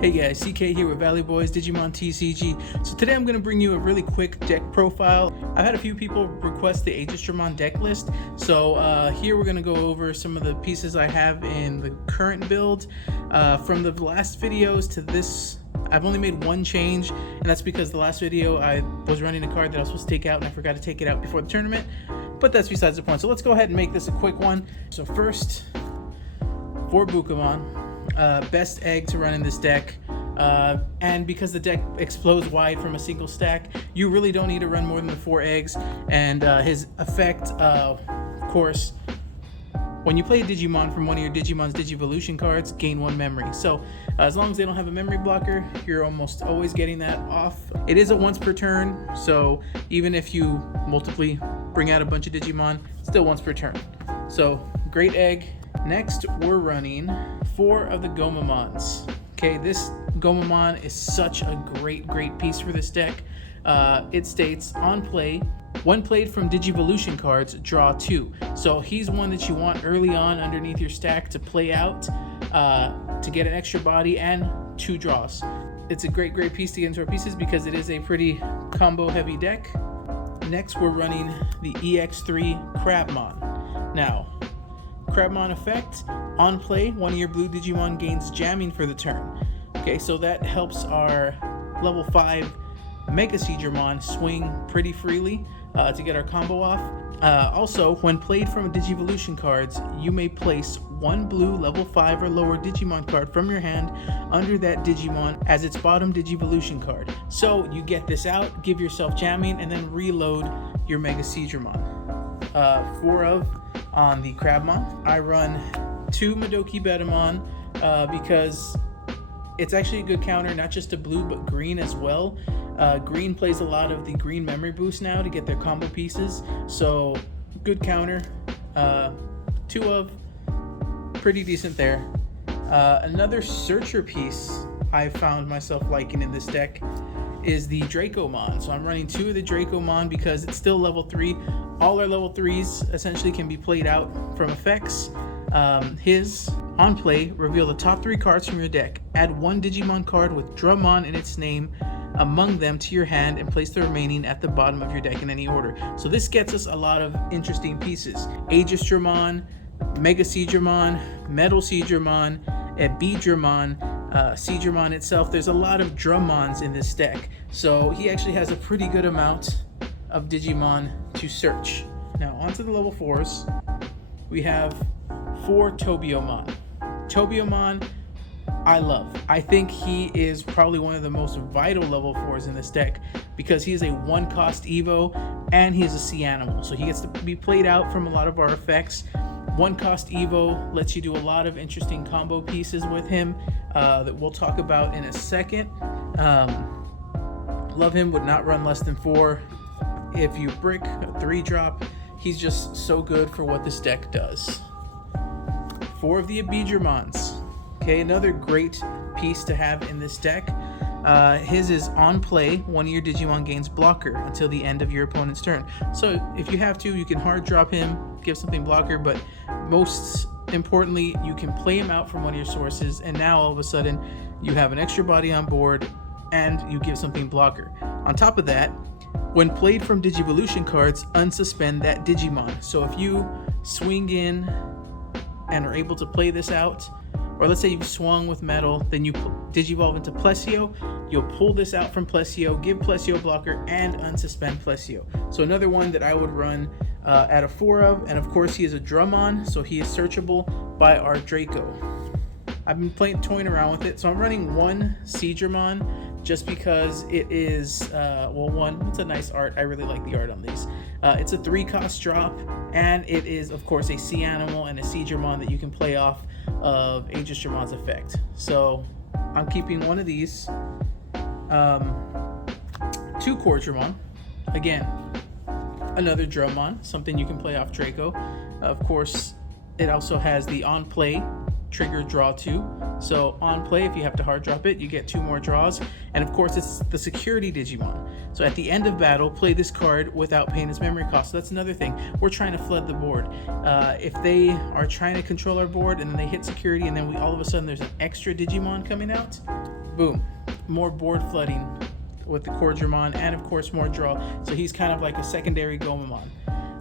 Hey guys, CK here with Valley Boys Digimon TCG. So today I'm going to bring you a really quick deck profile. I've had a few people request the Aegisdramon deck list, so here we're going to go over some of the pieces I have in the current build. From the last videos to this, I've only made one change, and that's because the last video I was running a card that I was supposed to take out and I forgot to take it out before the tournament, but that's besides the point. So let's go ahead and make this a quick one. So first, for Bukamon. Best egg to run in this deck, and because the deck explodes wide from a single stack, you really don't need to run more than the 4 eggs. And his effect, of course, when you play Digimon from one of your Digimon's Digivolution cards, gain 1 memory. So as long as they don't have a memory blocker, you're almost always getting that off. It is a once per turn, so even if you multiply bring out a bunch of Digimon, still once per turn. So great egg. Next, we're running 4 of the Gomamons. Okay, this Gomamon is such a great piece for this deck. It states, on play, when played from Digivolution cards, draw 2. So he's one that you want early on underneath your stack to play out, to get an extra body and 2 draws. It's a great piece to get into our pieces because it is a pretty combo heavy deck. Next, we're running the EX03 Crabmon. Now, Crabmon effect, on play, one of your blue Digimon gains jamming for the turn. Okay, so that helps our level 5 Megaseedramon swing pretty freely to get our combo off. Also, when played from Digivolution cards, you may place 1 blue level 5 or lower Digimon card from your hand under that Digimon as its bottom Digivolution card. So you get this out, give yourself jamming, and then reload your Megaseedramon. 4 of on the Crabmon. I run 2 Madoki Betamon because it's actually a good counter, not just to blue but green as well. Green plays a lot of the green memory boost now to get their combo pieces, so good counter. 2 of, pretty decent there. Another searcher piece I found myself liking in this deck is the Dracomon. So I'm running 2 of the Dracomon because it's still level 3. All our level 3s essentially can be played out from effects. His, on play, reveal the top 3 cards from your deck. Add 1 Digimon card with Dramon in its name among them to your hand and place the remaining at the bottom of your deck in any order. So this gets us a lot of interesting pieces. Aegisdramon, Megaseedramon, Metalseedramon, Aegisdramon, Seedramon itself. There's a lot of Dramons in this deck, so he actually has a pretty good amount of Digimon to search. Now onto the level 4s, we have 4 Tobiomon. Tobiomon I love. I think he is probably one of the most vital level 4s in this deck because he is a 1-cost Evo and he is a sea animal, so he gets to be played out from a lot of our effects. 1-cost Evo lets you do a lot of interesting combo pieces with him that we'll talk about in a second. Love him, would not run less than 4. If you brick a 3-drop, he's just so good for what this deck does. 4 of the Aegisdramons. Okay, another great piece to have in this deck. His is on play, one of your Digimon gains blocker until the end of your opponent's turn. So if you have to, you can hard drop him, give something blocker, but most importantly, you can play him out from one of your sources, and now all of a sudden you have an extra body on board and you give something blocker. On top of that, when played from Digivolution cards, unsuspend that Digimon. So if you swing in and are able to play this out, or let's say you've swung with Metal, then you Digivolve into Plesio, you'll pull this out from Plesio, give Plesio blocker, and unsuspend Plesio. So another one that I would run at a 4 of, and of course he is a Dramon, so he is searchable by our Draco. I've been toying around with it, so I'm running 1 Seedramon just because it is, it's a nice art. I really like the art on these. It's a 3-cost drop, and it is, of course, a sea animal and a Seedramon that you can play off of Aegisdramon's effect. So I'm keeping 1 of these. 2 Cordramon. Again, another Dramon, something you can play off Draco. Of course, it also has the on play trigger draw 2. So on play, if you have to hard drop it, you get 2 more draws. And of course, it's the security Digimon. So at the end of battle, play this card without paying its memory cost. So that's another thing. We're trying to flood the board. If they are trying to control our board and then they hit security and then all of a sudden there's an extra Digimon coming out, Boom. More board flooding with the Aegisdramon, and of course more draw. So he's kind of like a secondary Gomamon.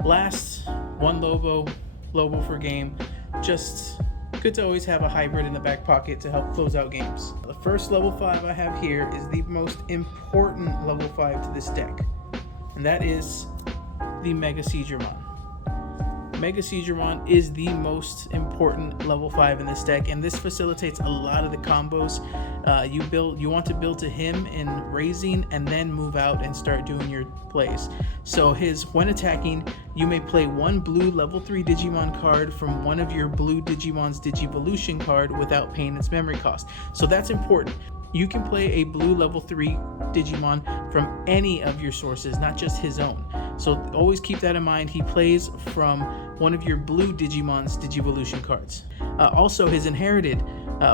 Last, one Lobo for game. Just good to always have a hybrid in the back pocket to help close out games. The first level 5 I have here is the most important level 5 to this deck, and that is the Aegisdramon. Aegisdramon is the most important level 5 in this deck, and this facilitates a lot of the combos. You want to build to him in raising and then move out and start doing your plays. So when attacking, you may play one blue level 3 Digimon card from one of your blue Digimon's Digivolution card without paying its memory cost. So that's important. You can play a blue level 3 Digimon from any of your sources, not just his own. So always keep that in mind. He plays from one of your blue Digimon's Digivolution cards. Also, his inherited,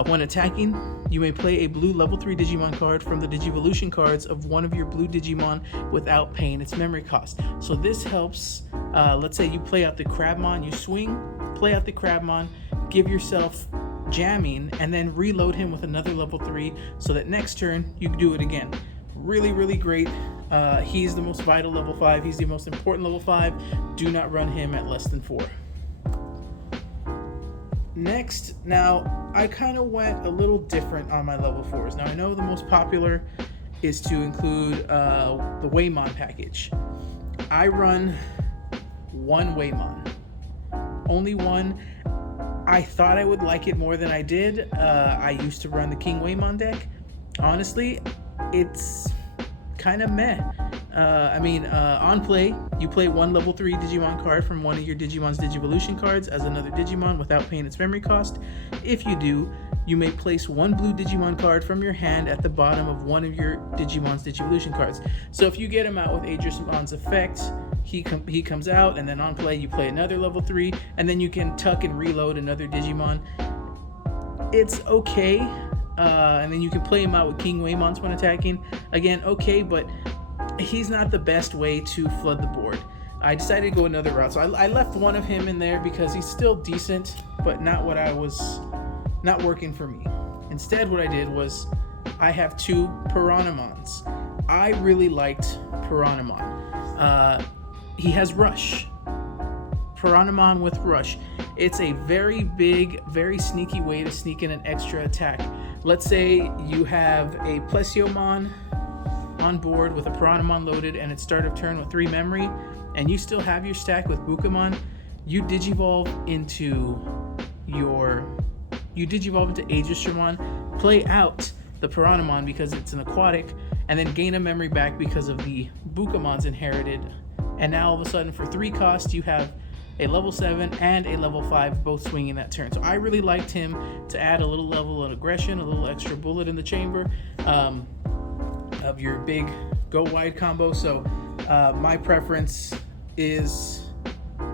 when attacking, you may play a blue level 3 Digimon card from the Digivolution cards of one of your blue Digimon without paying its memory cost. So this helps, let's say you play out the Crabmon, you swing, play out the Crabmon, give yourself jamming, and then reload him with another level 3 so that next turn you do it again. Really, really great. He's the most vital level 5. He's the most important level 5. Do not run him at less than 4. Next, now I kind of went a little different on my level 4s. Now I know the most popular is to include the Waymon package. I run one Waymon, only one. I thought I would like it more than I did. I used to run the King Waymon deck. Honestly, it's kind of meh. On play, you play one level 3 Digimon card from one of your Digimon's Digivolution cards as another Digimon without paying its memory cost. If you do, you may place one blue Digimon card from your hand at the bottom of one of your Digimon's Digivolution cards. So if you get him out with Aegisdramon's effect, he comes out, and then on play you play another level 3, and then you can tuck and reload another Digimon. It's okay. And then you can play him out with King Waymons when attacking. Again, okay, but he's not the best way to flood the board. I decided to go another route. So I left one of him in there because he's still decent, but not working for me. Instead, what I did was I have two Piranhamons. I really liked Piranhamon. He has Rush. Piranhamon with Rush. It's a very big, very sneaky way to sneak in an extra attack. Let's say you have a Plesiomon on board with a Piranhamon loaded and it's start of turn with 3 memory, and you still have your stack with Bukamon. You digivolve into Aegisdramon, play out the Piranhamon because it's an aquatic, and then gain a memory back because of the Bukamon's inherited. And now all of a sudden for 3 cost you have a level 7 and a level 5 both swinging that turn. So I really liked him to add a little level of aggression, a little extra bullet in the chamber of your big go wide combo. So my preference is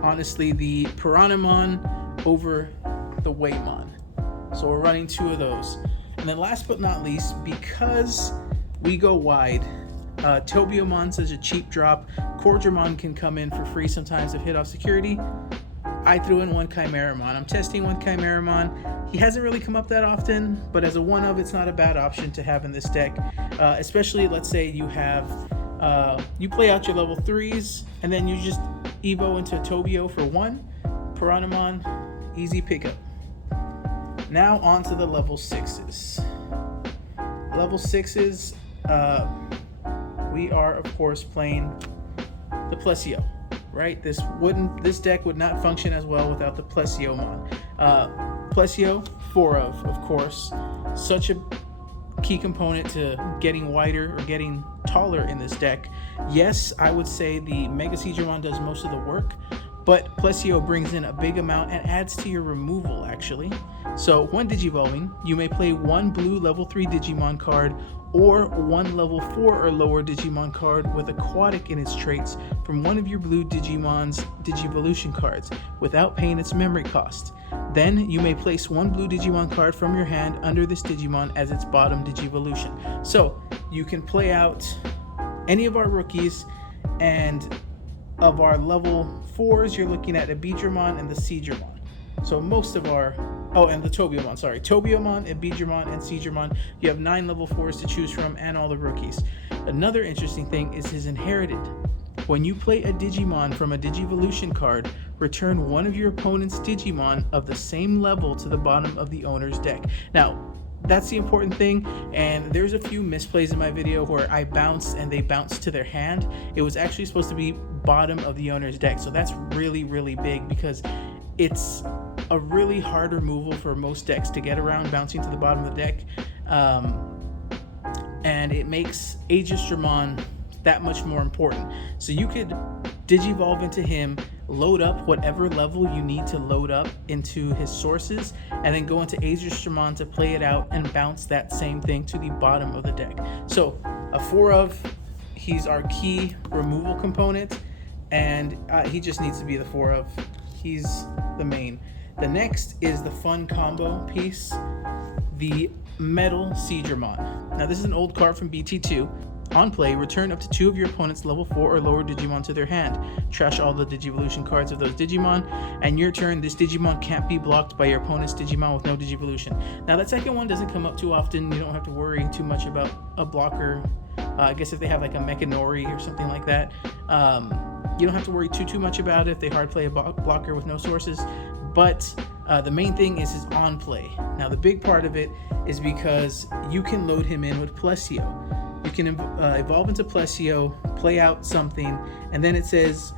honestly the Piranhamon over the Waymon. So we're running 2 of those. And then last but not least, because we go wide, Tobiomon says a cheap drop. Aegisdramon can come in for free sometimes if hit off security. I threw in one Chimeramon. I'm testing one Chimeramon. He hasn't really come up that often, but as a one of, it's not a bad option to have in this deck. Especially, let's say you have, you play out your level 3s, and then you just Evo into Tobio for 1. Piranhamon, easy pickup. Now on to the level 6s. Level 6s, we are of course playing the Plesio, right? This deck would not function as well without the Plesiomon. Plesio, 4 of course, such a key component to getting wider or getting taller in this deck. Yes, I would say the Aegisdramon does most of the work, but Plesio brings in a big amount and adds to your removal actually. So when digivolving, you may play one blue level 3 Digimon card or one level 4 or lower Digimon card with aquatic in its traits from one of your blue Digimon's Digivolution cards without paying its memory cost. Then you may place one blue Digimon card from your hand under this Digimon as its bottom Digivolution. So you can play out any of our rookies, and of our level 4s, you're looking at Aegisdramon and the Seedramon. So most of our, oh, and the Tobiomon, sorry, Tobiomon, Aegisdramon, and Aegisdramon, you have 9 level 4s to choose from, and all the rookies. Another interesting thing is his inherited. When you play a Digimon from a Digivolution card, return one of your opponent's Digimon of the same level to the bottom of the owner's deck. Now, that's the important thing, and there's a few misplays in my video where I bounced and they bounced to their hand. It was actually supposed to be bottom of the owner's deck, so that's really, really big because it's a really hard removal for most decks to get around bouncing to the bottom of the deck, and it makes Aegisdramon that much more important. So you could Digivolve into him, load up whatever level you need to load up into his sources, and then go into Aegisdramon to play it out and bounce that same thing to the bottom of the deck. So a 4 of, he's our key removal component, and he just needs to be the 4 of. He's the main. The next is the fun combo piece, the Metal Aegisdramon. Now this is an old card from BT2. On play, return up to 2 of your opponent's level 4 or lower Digimon to their hand. Trash all the Digivolution cards of those Digimon, and your turn, this Digimon can't be blocked by your opponent's Digimon with no Digivolution. Now that second one doesn't come up too often. You don't have to worry too much about a blocker. I guess if they have like a Mechanori or something like that, you don't have to worry too much about it if they hard play a blocker with no sources. But the main thing is his on play. Now the big part of it is because you can load him in with Plesio. You can evolve into Plesio, play out something, and then it says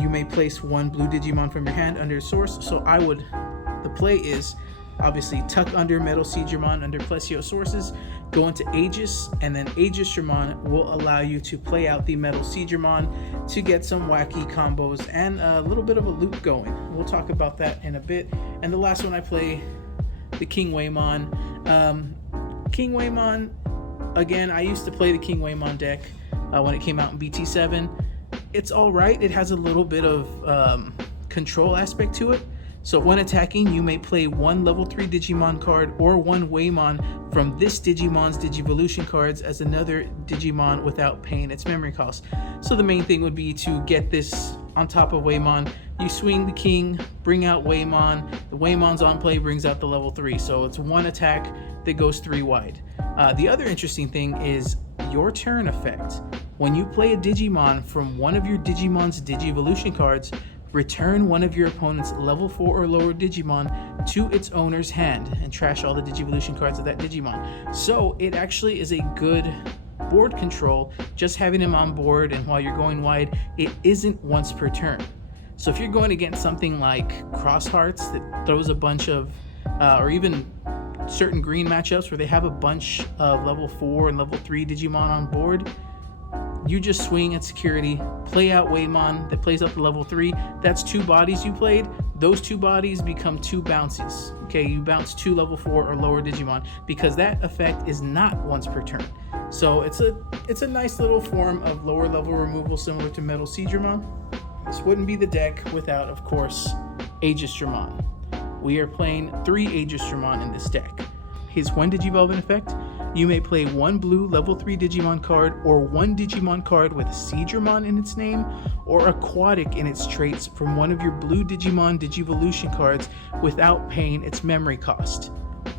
you may place 1 blue Digimon from your hand under source. So the play is obviously tuck under Metal Aegisdramon under Plesio sources, go into Aegis, and then Aegisdramon will allow you to play out the Metal Aegisdramon to get some wacky combos and a little bit of a loop going. We'll talk about that in a bit. And the last one I play, the King Waymon. King Waymon, again, I used to play the King Waymon deck when it came out in BT7. It's all right. It has a little bit of control aspect to it. So when attacking, you may play 1 level 3 Digimon card or 1 Waymon from this Digimon's Digivolution cards as another Digimon without paying its memory cost. So the main thing would be to get this on top of Waymon. You swing the King, bring out Waymon. The Waymon's on play brings out the level 3. So it's 1 attack that goes 3 wide. The other interesting thing is your turn effect. When you play a Digimon from one of your Digimon's Digivolution cards, return one of your opponent's level 4 or lower Digimon to its owner's hand and trash all the Digivolution cards of that Digimon. So it actually is a good board control, just having him on board, and while you're going wide, it isn't once per turn. So if you're going against something like Cross Hearts that throws a bunch of, or even certain green matchups where they have a bunch of level 4 and level 3 Digimon on board, you just swing at security, play out Waymon that plays up to level 3. That's 2 bodies you played. Those 2 bodies become 2 bounces. Okay, you bounce 2 level 4 or lower Digimon because that effect is not once per turn. So it's a nice little form of lower level removal similar to Metal Aegisdramon. This wouldn't be the deck without, of course, Aegisdramon. We are playing 3 Aegisdramon in this deck. His when Digivolve in effect, you may play 1 blue level 3 Digimon card or 1 Digimon card with Aegisdramon in its name or Aquatic in its traits from one of your blue Digimon Digivolution cards without paying its memory cost.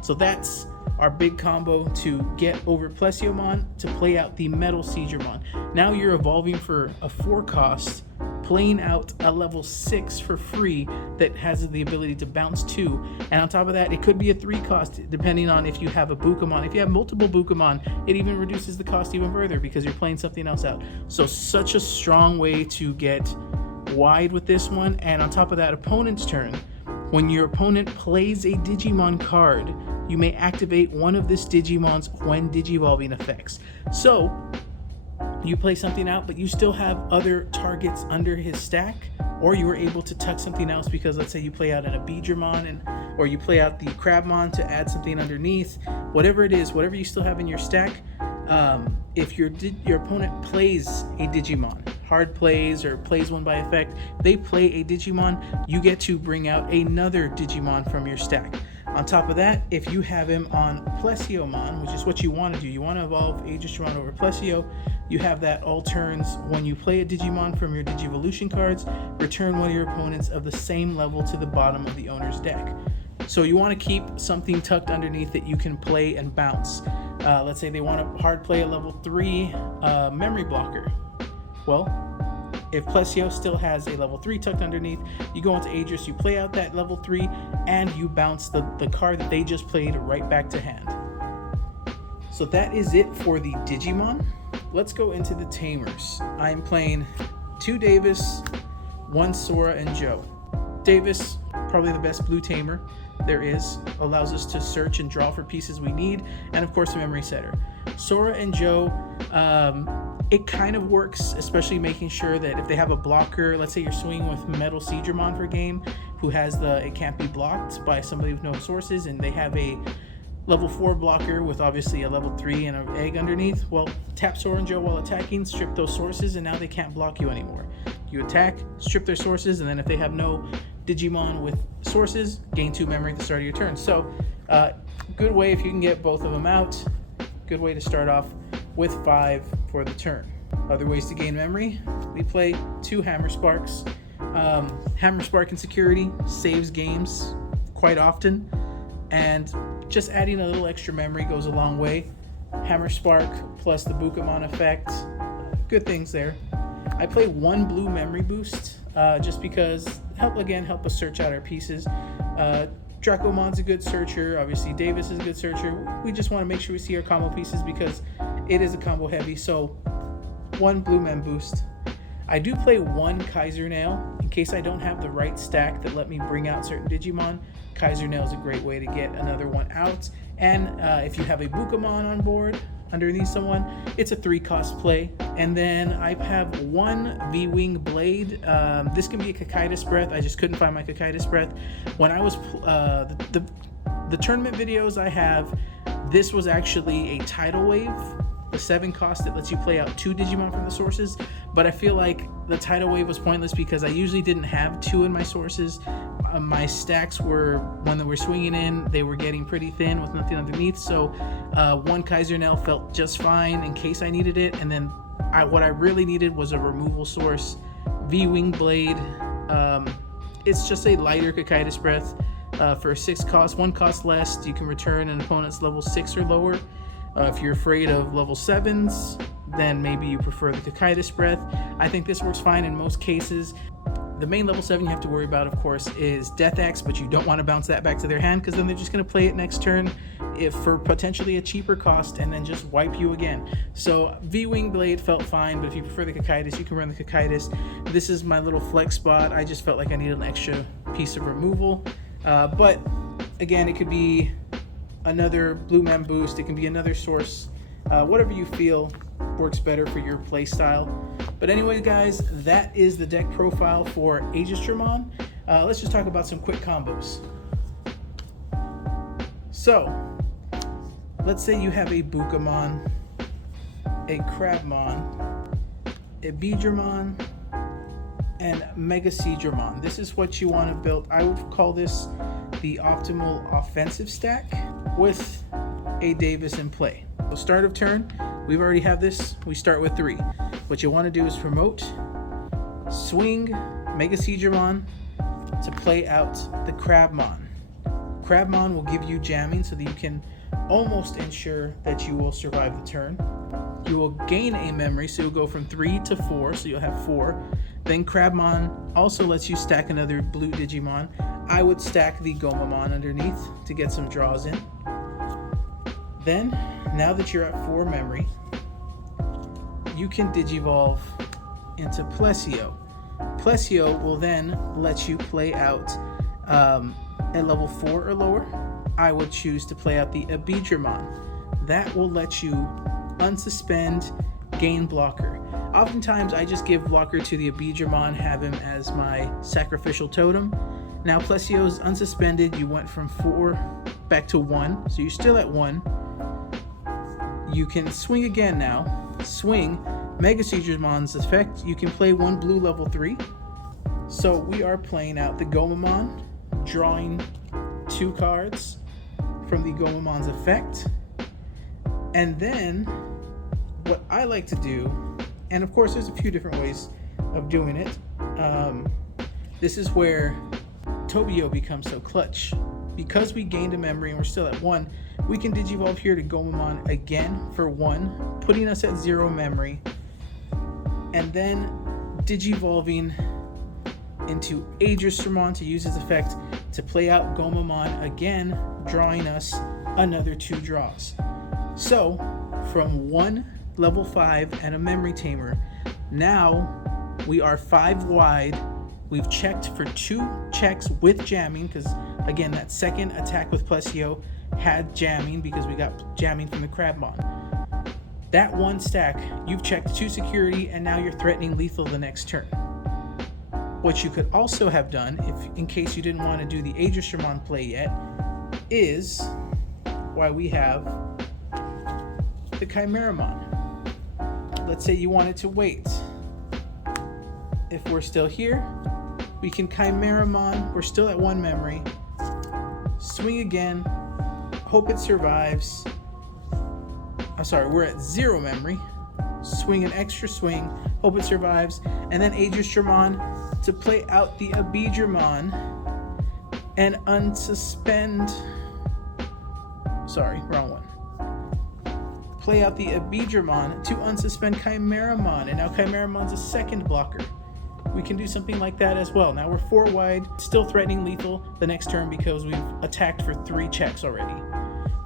So that's our big combo to get over Plesiomon to play out the Metal Aegisdramon. Now you're evolving for a 4 cost, playing out a level 6 for free that has the ability to bounce 2, and on top of that it could be a 3 cost depending on if you have a Bukamon. If you have multiple Bukamon, it even reduces the cost even further because you're playing something else out. So such a strong way to get wide with this one. And on top of that, opponent's turn, when your opponent plays a Digimon card, you may activate one of this Digimon's when Digivolving effects. So you play something out, but you still have other targets under his stack, or you were able to tuck something else because let's say you play out an Aegisdramon or you play out the Crabmon to add something underneath. Whatever it is, whatever you still have in your stack, if your opponent plays a Digimon, hard plays or plays one by effect, they play a Digimon, you get to bring out another Digimon from your stack. On top of that, if you have him on Plesiomon, which is what you want to do, you want to evolve Aegisdramon over Plesio, you have that all turns. When you play a Digimon from your Digivolution cards, return one of your opponents of the same level to the bottom of the owner's deck. So you want to keep something tucked underneath that you can play and bounce. Let's say they want to hard play a level 3 memory blocker. Well, if Plesio still has a level 3 tucked underneath, you go into Aegis, you play out that level 3, and you bounce the card that they just played right back to hand. So that is it for the Digimon. Let's go into the Tamers. I'm playing 2 Davis, 1 Sora, and Joe. Davis, probably the best blue Tamer there is, allows us to search and draw for pieces we need, and of course a memory setter. Sora and Joe, it kind of works, especially making sure that if they have a blocker, let's say you're swinging with Metal Aegisdramon for a game, who has it can't be blocked by somebody with no sources, and they have a level 4 blocker with obviously a level 3 and an egg underneath. Well, tap Sora and Joe while attacking, strip those sources, and now they can't block you anymore. You attack, strip their sources, and then if they have no Digimon with sources, gain 2 memory at the start of your turn. So, good way if you can get both of them out. Good way to start off with 5 for the turn. Other ways to gain memory, we play 2 Hammer Sparks. Hammer Spark in security saves games quite often, and just adding a little extra memory goes a long way. Hammer Spark plus the Bukamon effect, good things there. I play 1 blue memory boost, just because help us search out our pieces. Dracomon's a good searcher, obviously Davis is a good searcher. We just want to make sure we see our combo pieces because it is a combo heavy, so 1 blue mem boost. I do play 1 Kaiser Nail in case I don't have the right stack that let me bring out certain Digimon. Kaiser Nail is a great way to get another one out, and if you have a Bukamon on board underneath someone, it's a 3-cost play. And then I have 1 V-Wing Blade. This can be a Kakaitis Breath. I just couldn't find my Kakaitis Breath. When I was the tournament videos I have, this was actually a Tidal Wave, the 7-cost that lets you play out 2 Digimon from the sources, but I feel like the Tidal Wave was pointless because I usually didn't have 2 in my sources. My stacks were, when they were swinging in, they were getting pretty thin with nothing underneath, so 1 Kaiser Nail felt just fine in case I needed it, and then what I really needed was a removal source. V-Wing Blade, it's just a lighter Kakaitis Breath for a 6 cost, 1 cost less. You can return an opponent's level 6 or lower. If you're afraid of level 7s, then maybe you prefer the Kakaitis Breath. I think this works fine in most cases. The main level 7 you have to worry about, of course, is Death Axe, but you don't want to bounce that back to their hand because then they're just going to play it next turn for potentially a cheaper cost and then just wipe you again. So V-Wing Blade felt fine, but if you prefer the Kakaitis, you can run the Kakaitis. This is my little flex spot. I just felt like I needed an extra piece of removal. But again, it could be another blue mem boost, it can be another source, whatever you feel works better for your play style. But anyway, guys, that is the deck profile for Aegisdramon. Let's just talk about some quick combos. So let's say you have a Bukamon, a Crabmon, a Aegisdramon, and Megaseedramon. This is what you want to build. I would call this the optimal offensive stack with a Davis in play. So start of turn, we've already have this. We start with 3. What you want to do is promote, swing Megaseedramon to play out the Crabmon. Crabmon will give you jamming so that you can almost ensure that you will survive the turn. You will gain a memory, so you'll go from 3 to 4, so you'll have 4. Then Crabmon also lets you stack another blue Digimon. I would stack the Gomamon underneath to get some draws in. Then, now that you're at 4 memory, you can Digivolve into Plesio. Plesio will then let you play out at level 4 or lower. I would choose to play out the Aegisdramon. That will let you unsuspend, gain blocker. Oftentimes I just give blocker to the Aegisdramon, have him as my sacrificial totem. Now Plesio's unsuspended, you went from 4 back to 1, so you're still at 1. You can swing again now. Swing Megaseedramon's effect. You can play 1 blue level 3. So we are playing out the Gomamon, drawing 2 cards from the Gomamon's effect. And then what I like to do, and of course there's a few different ways of doing it, this is where Tobio becomes so clutch. Because we gained a memory and we're still at 1, we can digivolve here to Gomamon again for 1, putting us at 0 memory, and then digivolving into Aegisdramon to use his effect to play out Gomamon again, drawing us another 2 draws. So from 1 level 5 and a memory tamer, now we are 5 wide. We've checked for 2 checks with jamming, because again, that second attack with Plesio had jamming because we got jamming from the Crabmon. That 1 stack, you've checked 2 security, and now you're threatening lethal the next turn. What you could also have done, if in case you didn't want to do the Aegisdramon play yet, is why we have the Chimeramon. Let's say you wanted to wait. If we're still here, we can Chimeramon. We're still at 1 memory. Swing again. Hope it survives. I'm sorry, we're at 0 memory. Swing an extra swing. Hope it survives. And then Aegisdramon to play out the Aegisdramon and unsuspend. Sorry, wrong one. Play out the Aegisdramon to unsuspend Chimeramon. And now Chimeramon's a second blocker. We can do something like that as well. Now we're 4 wide, still threatening lethal the next turn because we've attacked for 3 checks already.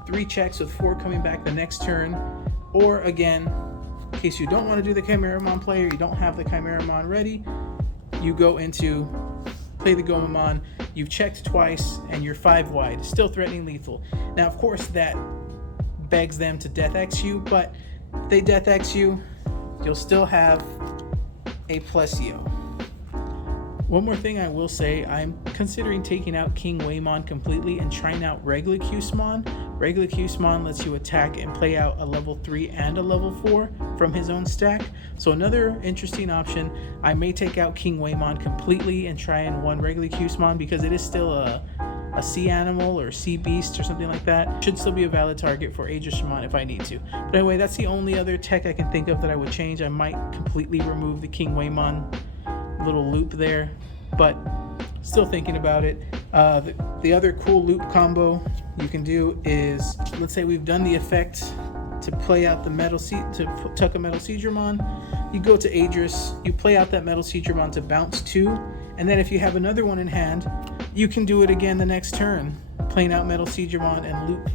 3 checks with 4 coming back the next turn. Or again, in case you don't want to do the Chimeramon play or you don't have the Chimeramon ready, you go into play the Gomamon. You've checked twice and you're 5 wide, still threatening lethal. Now of course that begs them to Death X you, but if they Death X you, you'll still have a Plesio. One more thing I will say, I'm considering taking out King Waymon completely and trying out Regular Qsmon. Regular Qsmon lets you attack and play out a level 3 and a level 4 from his own stack. So another interesting option, I may take out King Waymon completely and try and 1 Regular Qsmon because it is still a sea animal or sea beast or something like that. Should still be a valid target for Aegisdramon if I need to. But anyway, that's the only other tech I can think of that I would change. I might completely remove the King Waymon little loop there, but still thinking about it. The other cool loop combo you can do is, let's say we've done the effect to play out the Metal to tuck a Metal Seadramon. You go to Aegis, you play out that Metal Seadramon to bounce 2, and then if you have another one in hand, you can do it again the next turn, playing out Metal Seadramon and loop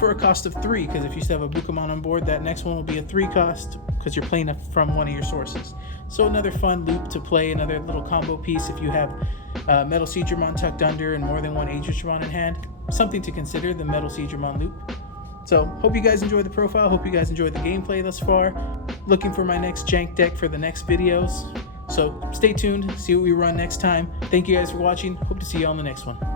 for a cost of 3, because if you still have a Bukamon on board, that next one will be a 3 cost because you're playing from one of your sources. So another fun loop to play, another little combo piece if you have Metal Seadramon tucked under and more than 1 Aegisdramon in hand. Something to consider, the Metal Seadramon loop. So hope you guys enjoyed the profile, hope you guys enjoyed the gameplay thus far. Looking for my next jank deck for the next videos. So stay tuned, see what we run next time. Thank you guys for watching, hope to see you on the next one.